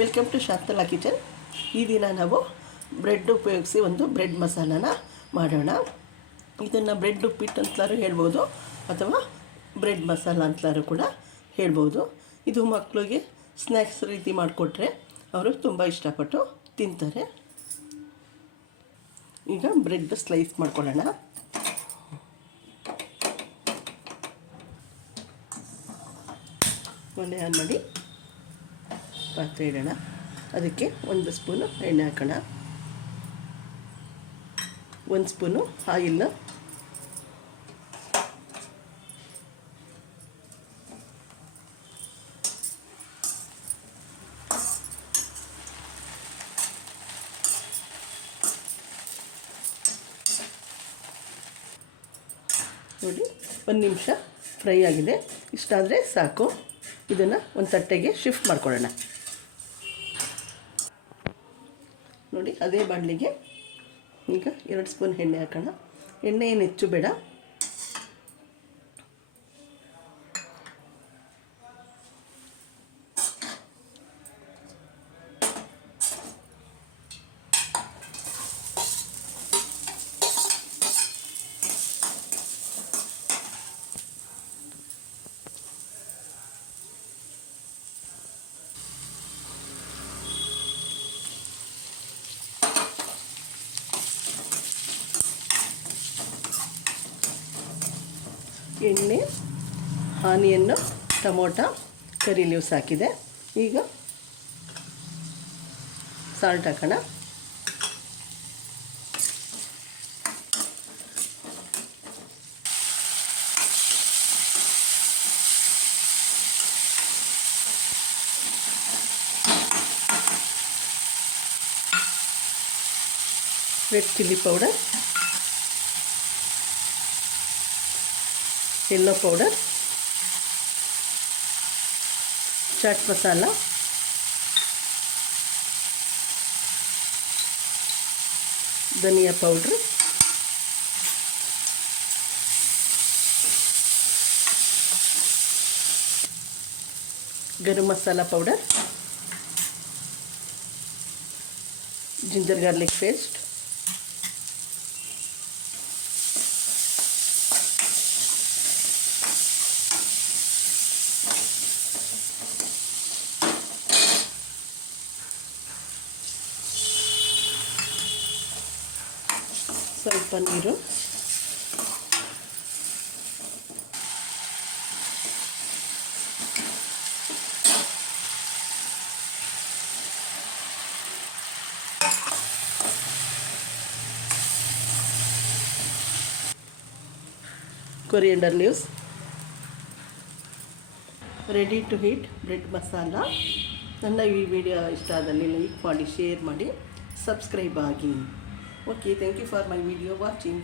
Welcome to Shantala kitchen ಈ ದಿನ ನಾವು ಬ್ರೆಡ್ ಉಪಯೋಗಿಸಿ ಒಂದು ಬ್ರೆಡ್ ಮಸಾಲಾನ ಮಾಡೋಣ. ಇದನ್ನು ಬ್ರೆಡ್ ಉಪ್ಪಿಟ್ಟು ಅಂತಲಾರು ಹೇಳ್ಬೋದು, ಅಥವಾ ಬ್ರೆಡ್ ಮಸಾಲ ಅಂತಲಾರು ಕೂಡ ಹೇಳ್ಬೋದು. ಇದು ಮಕ್ಕಳಿಗೆ ಸ್ನ್ಯಾಕ್ಸ್ ರೀತಿ ಮಾಡಿಕೊಟ್ರೆ ಅವರು ತುಂಬ ಇಷ್ಟಪಟ್ಟು ತಿಂತಾರೆ. ಈಗ ಬ್ರೆಡ್ ಸ್ಲೈಸ್ ಮಾಡ್ಕೊಳ್ಳೋಣ. ಒಲೆ ಆನ್ ಮಾಡಿ. ಪಾತ್ರೆ ಇಡೋಣ. ಅದಕ್ಕೆ ಒಂದು ಸ್ಪೂನು ಎಣ್ಣೆ ಹಾಕೋಣ. ಒಂದು ಸ್ಪೂನು ಆಯಿಲ್ ನೋಡಿ, ಒಂದು ನಿಮಿಷ ಫ್ರೈ ಆಗಿದೆ. ಇಷ್ಟಾದರೆ ಸಾಕು. ಇದನ್ನು ಒಂದು ತಟ್ಟೆಗೆ ಶಿಫ್ಟ್ ಮಾಡ್ಕೊಳ್ಳೋಣ. ನೋಡಿ ಅದೇ ಬಾಣಲಿಗೆ ಈಗ ಎರಡು ಸ್ಪೂನ್ ಎಣ್ಣೆ ಹಾಕೋಣ. ಎಣ್ಣೆ ಏನು ಹೆಚ್ಚು ಬೇಡ. ಎಣ್ಣೆ ಆನಿಯನ್ನು ಟೊಮೊಟೊ ಕರಿ ಲೀವ್ಸ್ ಹಾಕಿದೆ ಈಗ ಸಾಲ್ಟ್ ಹಾಕೋಣ. Red chilli powder yellow powder chaat masala dhaniya powder garam masala powder ginger garlic paste ಸ್ವಲ್ಪ ನೀರು. Coriander leaves ready to heat bread masala ನನ್ನ ಈ ವಿಡಿಯೋ ಇಷ್ಟ ಆದಲ್ಲಿ ಲೈಕ್ ಮಾಡಿ ಶೇರ್ ಮಾಡಿ ಸಬ್ಸ್ಕ್ರೈಬ್ ಆಗಿ. Okay, thank you for my video watching.